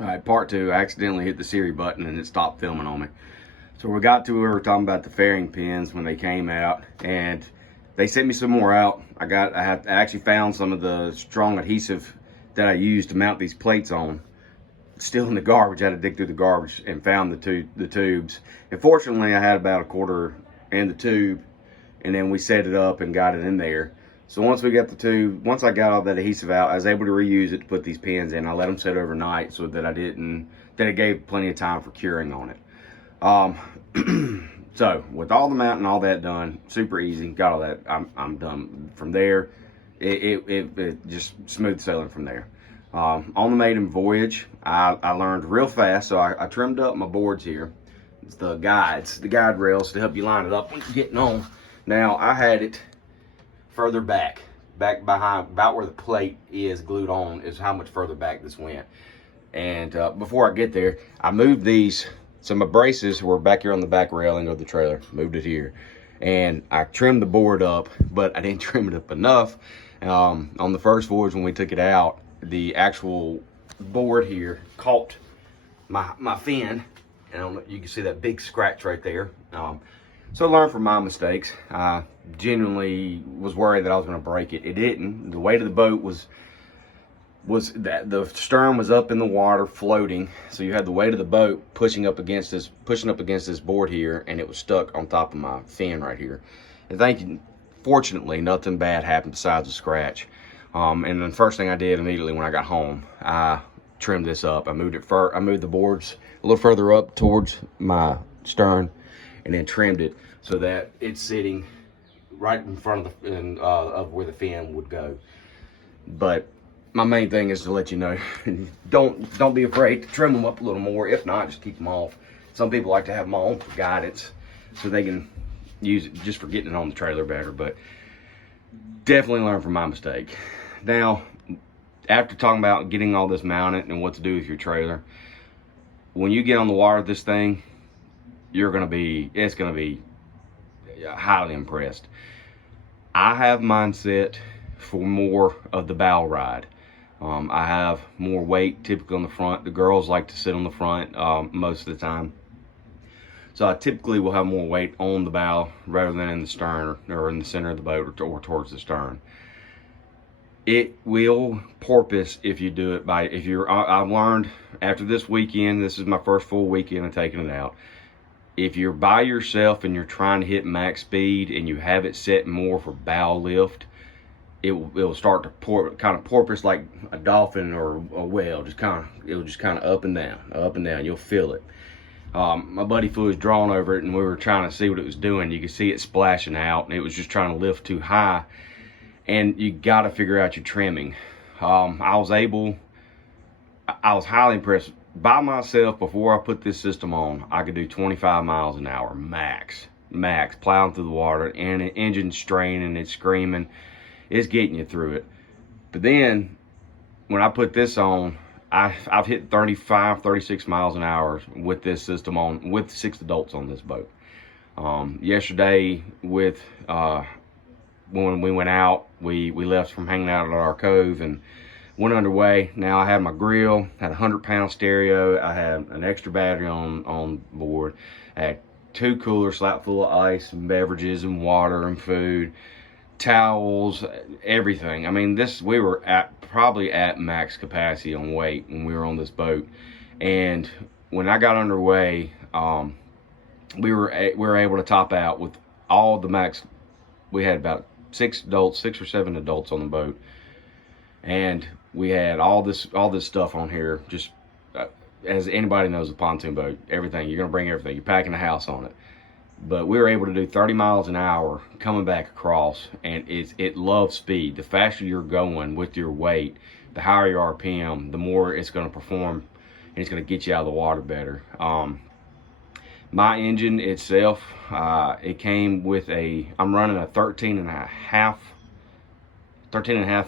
All right, part two. I accidentally hit the Siri button and it stopped filming on me. So we got to where we were talking about the fairing pins when they came out, and they sent me some more out. I actually found some of the strong adhesive that I used to mount these plates on still in the garbage. I had to dig through the garbage and found the tubes. And fortunately, I had about a quarter in the tube, and then we set it up and got it in there. So once we got the tube, once I got all that adhesive out, I was able to reuse it to put these pins in. I let them sit overnight so that it gave plenty of time for curing on it. So with all the mounting, all that done, super easy. Got all that. I'm done from there. It just smooth sailing from there. On the maiden voyage, I learned real fast, so I trimmed up my boards here. It's the guide rails to help you line it up when you're getting on. Now I had it further back behind, about where the plate is glued on is how much further back this went. And before I get there, I moved these. So my braces were back here on the back railing of the trailer. Moved it here, and I trimmed the board up, but I didn't trim it up enough. On the first voyage when we took it out, the actual board here caught my fin, and you can see that big scratch right there. So I learned from my mistakes. I genuinely was worried that I was going to break it. It didn't. The weight of the boat was that the stern was up in the water floating, so you had the weight of the boat pushing up against this board here, and it was stuck on top of my fin right here. And fortunately, nothing bad happened besides a scratch. And then the first thing I did immediately when I got home, I trimmed this up. I moved the boards a little further up towards my stern, and then trimmed it so that it's sitting right in front of where the fin would go. But my main thing is to let you know, don't be afraid to trim them up a little more. If not, just keep them off. Some people like to have them on for guidance so they can use it just for getting it on the trailer better. But definitely learn from my mistake. Now, after talking about getting all this mounted and what to do with your trailer, when you get on the water with this thing, it's gonna be highly impressed. I have mindset for more of the bow ride. I have more weight typically on the front. The girls like to sit on the front most of the time. So I typically will have more weight on the bow rather than in the stern or in the center of the boat or towards the stern. It will porpoise if you do it I've learned after this weekend, this is my first full weekend of taking it out. If you're by yourself and you're trying to hit max speed and you have it set more for bow lift, it'll start to kind of porpoise like a dolphin or a whale. It'll just kind of up and down. You'll feel it. My buddy flew his drone over it, and we were trying to see what it was doing. You could see it splashing out, and it was just trying to lift too high. And you got to figure out your trimming. I was highly impressed. By myself, before I put this system on, I could do 25 miles an hour max, plowing through the water, and the engine's straining, it's screaming, it's getting you through it. But then when I put this on, I've hit 35, 36 miles an hour with this system on, with 6 adults on this boat. Yesterday, when we went out, we left from hanging out at our cove and went underway. Now I had my grill, had a 100-pound stereo, I had an extra battery on board, I had 2 coolers slapped full of ice and beverages and water and food, towels, everything. I mean, we were probably at max capacity on weight when we were on this boat. And when I got underway, we were able to top out with all the max. We had about 6 or 7 adults on the boat, and we had all this stuff on here. Just as anybody knows, a pontoon boat, everything, you're gonna bring everything. You're packing a house on it. But we were able to do 30 miles an hour coming back across, and it loves speed. The faster you're going with your weight, the higher your RPM, the more it's going to perform, and it's going to get you out of the water better. My engine itself, it came with I'm running a 13 and a half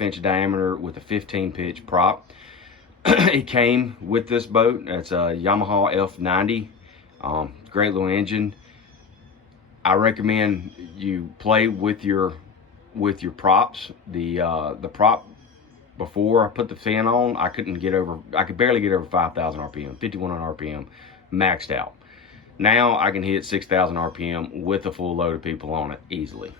inch diameter with a 15 pitch prop. It came with this boat. It's a Yamaha F90, great little engine. I recommend you play with your props. The prop before I put the fan on, I could barely get over 5,000 RPM, 5,100 RPM, maxed out. Now I can hit 6,000 RPM with a full load of people on it easily.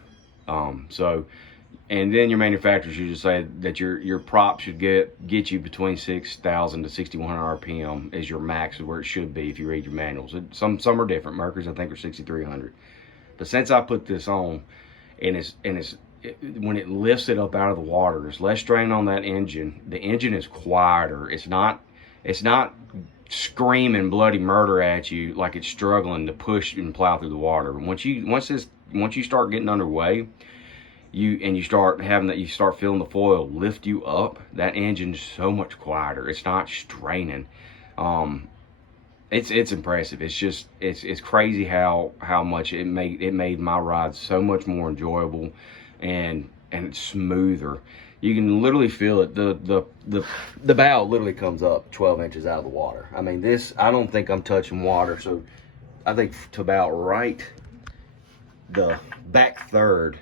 And then your manufacturers usually say that your prop should get you between 6,000 to 6,100 RPM is your max, where it should be if you read your manuals. Some are different. Mercury's I think are 6,300. But since I put this on, when it lifts it up out of the water, there's less strain on that engine. The engine is quieter. It's not screaming bloody murder at you like it's struggling to push and plow through the water. Once you start getting underway, you start feeling the foil lift you up, that engine's so much quieter. It's not straining. It's impressive. It's crazy how much it made my ride so much more enjoyable and it's smoother. You can literally feel it. The bow literally comes up 12 inches out of the water. I mean, I don't think I'm touching water, so I think to about right the back third,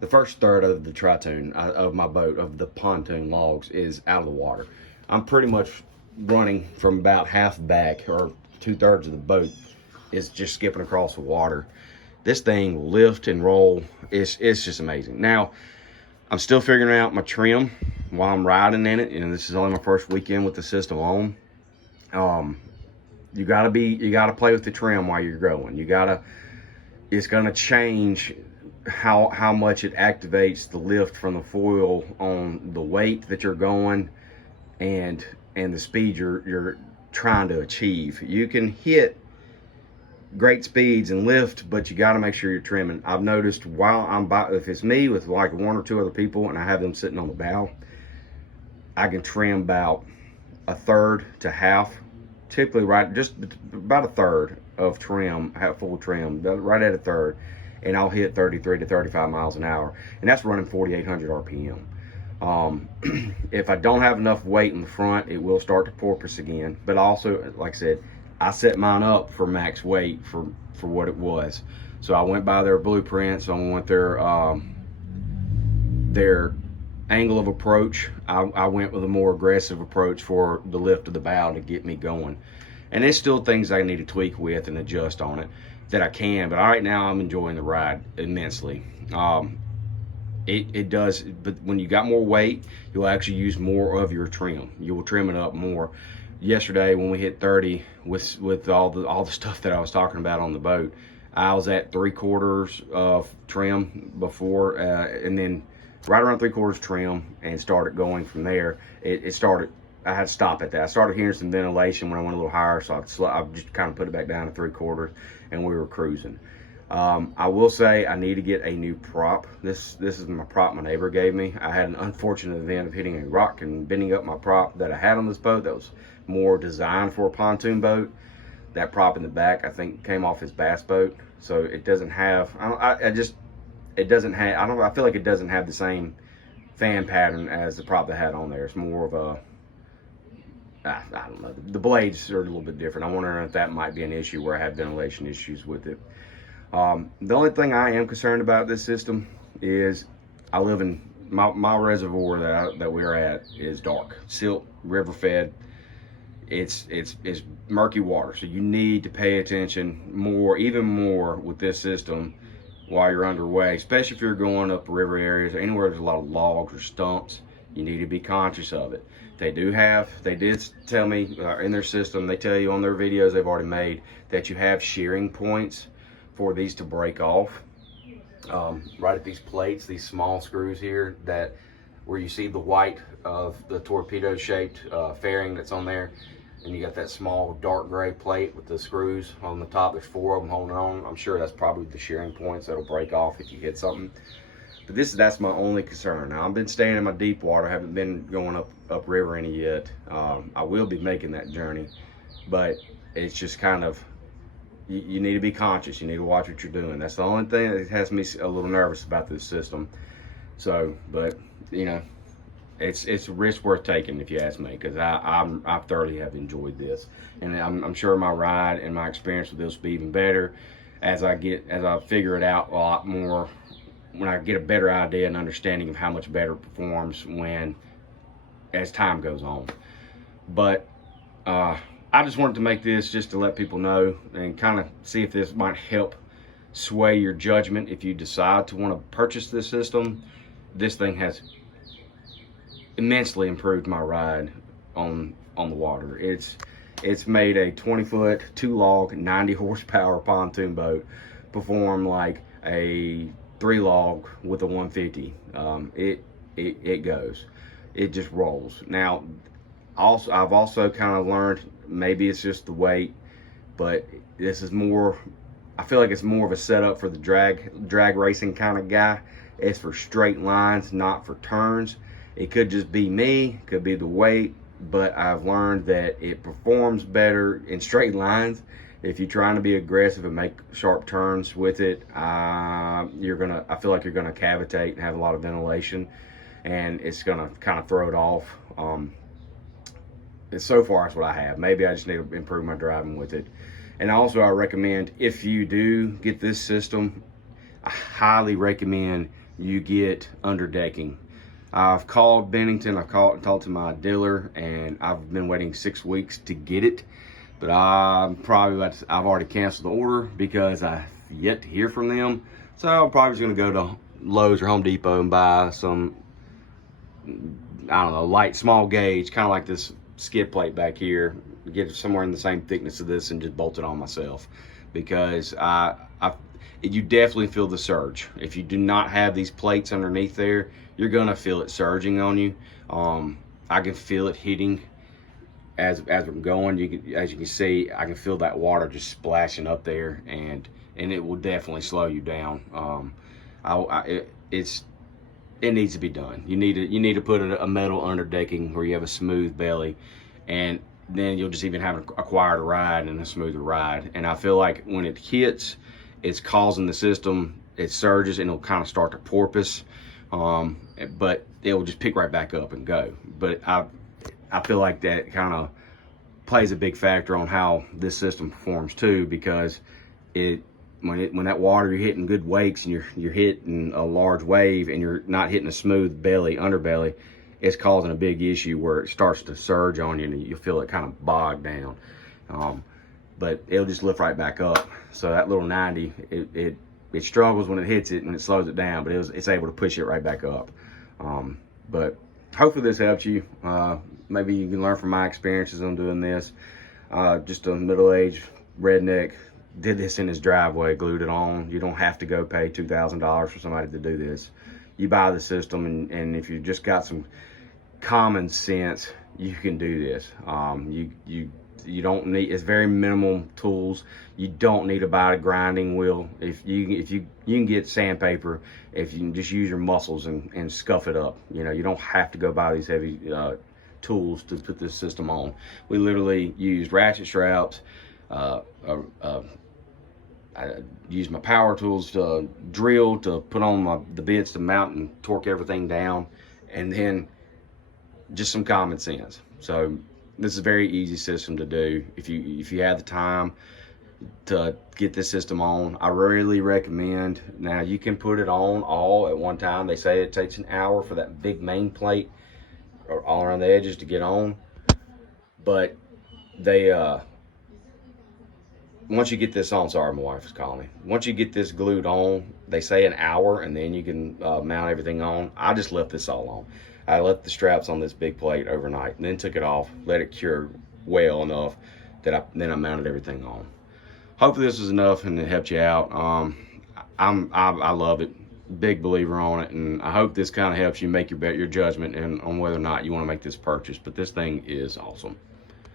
the first third of the tritoon of my boat, of the pontoon logs, is out of the water. I'm pretty much running from about half back, or 2/3 of the boat is just skipping across the water. This thing will lift and roll. It's just amazing. Now, I'm still figuring out my trim while I'm riding in it. You know, this is only my first weekend with the system on. You gotta play with the trim while you're going. It's gonna change how much it activates the lift from the foil on the weight that you're going and the speed you're trying to achieve. You can hit great speeds and lift, but you got to make sure you're trimming. I've noticed if it's me with like one or two other people and I have them sitting on the bow, I can trim about 1/3 to half, typically just about 1/3 of trim, have full trim, right at 1/3, and I'll hit 33 to 35 miles an hour, and that's running 4,800 RPM. If I don't have enough weight in the front, it will start to porpoise again. But also, like I said, I set mine up for max weight for what it was. So I went by their blueprints. I went their angle of approach. I went with a more aggressive approach for the lift of the bow to get me going. And there's still things I need to tweak with and adjust on it that I can. But right now I'm enjoying the ride immensely. It does, but when you got more weight, you'll actually use more of your trim. You will trim it up more. Yesterday when we hit 30 with all the stuff that I was talking about on the boat, I was at 3/4 of trim before, and then right around 3/4 trim, and started going from there. It started, I had to stop at that. I started hearing some ventilation when I went a little higher, so I just kind of put it back down to 3/4, and we were cruising. I will say I need to get a new prop. This is my prop my neighbor gave me. I had an unfortunate event of hitting a rock and bending up my prop that I had on this boat that was more designed for a pontoon boat. That prop in the back, I think, came off his bass boat, so it doesn't have, I feel like it doesn't have the same fan pattern as the prop that I had on there. It's more of a, I don't know, the blades are a little bit different. I'm wondering if that might be an issue where I have ventilation issues with it. The only thing I am concerned about this system is I live in my reservoir that we're at is dark, silt, river fed. It's murky water, so you need to pay attention even more with this system while you're underway, especially if you're going up river areas or anywhere there's a lot of logs or stumps. You need to be conscious of it. They did tell me in their system, they tell you on their videos they've already made that you have shearing points for these to break off. Right at these plates, these small screws here, where you see the white of the torpedo shaped fairing that's on there, and you got that small dark gray plate with the screws on the top. There's 4 of them holding on. I'm sure that's probably the shearing points that'll break off if you hit something. But that's my only concern. Now, I've been staying in my deep water, haven't been going up river any yet. I will be making that journey, but it's just kind of, you need to be conscious. You need to watch what you're doing. That's the only thing that has me a little nervous about this system. So, but you know, it's a risk worth taking if you ask me, because I thoroughly have enjoyed this, and I'm sure my ride and my experience with this will be even better as I figure it out a lot more, when I get a better idea and understanding of how much better it performs when as time goes on. But I just wanted to make this just to let people know and kind of see if this might help sway your judgment if you decide to want to purchase this system. This thing has immensely improved my ride on the water. It's made a 20-foot, 2-log, 90 horsepower pontoon boat perform like a 3-log with a 150. It goes. It just rolls. Now, I've also kind of learned, maybe it's just the weight, but this is more, I feel like it's more of a setup for the drag racing kind of guy. It's for straight lines, not for turns. It could just be me, could be the weight, but I've learned that it performs better in straight lines. If you're trying to be aggressive and make sharp turns with it, I feel like you're gonna cavitate and have a lot of ventilation, and it's gonna kind of throw it off. So far, that's what I have. Maybe I just need to improve my driving with it. And also, I recommend, if you do get this system, I highly recommend you get underdecking. I've called Bennington, I've talked to my dealer, and I've been waiting 6 weeks to get it. But I've already canceled the order because I've yet to hear from them. So I'm probably just gonna go to Lowe's or Home Depot and buy some, I don't know, light, small gauge, kind of like this skid plate back here, get it somewhere in the same thickness of this and just bolt it on myself, because you definitely feel the surge. If you do not have these plates underneath there, you're gonna feel it surging on you. I can feel it hitting as I'm going. As you can see, I can feel that water just splashing up there, and it will definitely slow you down. It needs to be done. You need to put a metal underdecking where you have a smooth belly, and then you'll just even have a quieter ride and a smoother ride. And I feel like when it hits, it's causing the system, it surges and it'll kind of start to porpoise, but it will just pick right back up and go. But I feel like that kind of plays a big factor on how this system performs too, because when that water, you're hitting good wakes and you're hitting a large wave and you're not hitting a smooth underbelly, it's causing a big issue where it starts to surge on you and you feel it kind of bog down. But it'll just lift right back up. So that little 90, it struggles when it hits it and it slows it down, but it's able to push it right back up. But hopefully this helps you. Maybe you can learn from my experiences on doing this. Just a middle-aged redneck did this in his driveway, glued it on. You don't have to go pay $2,000 for somebody to do this. You buy the system, and if you just got some common sense, you can do this. You don't need, it's very minimal tools. You don't need to buy a grinding wheel. If you can get sandpaper, if you can just use your muscles and scuff it up. You don't have to go buy these heavy tools to put this system on. We literally used ratchet straps. I used my power tools to drill, to put on the bits to mount and torque everything down, and then just some common sense. So this is a very easy system to do. If you have the time to get this system on, I really recommend. Now, you can put it on all at one time. They say it takes an hour for that big main plate or all around the edges to get on, but once you get this on, sorry, my wife is calling me. Once you get this glued on, they say an hour, and then you can mount everything on. I just left this all on. I left the straps on this big plate overnight, and then took it off, let it cure well enough that then I mounted everything on. Hopefully this was enough and it helped you out. I love it. Big believer on it, and I hope this kind of helps you make your judgment on whether or not you want to make this purchase. But this thing is awesome.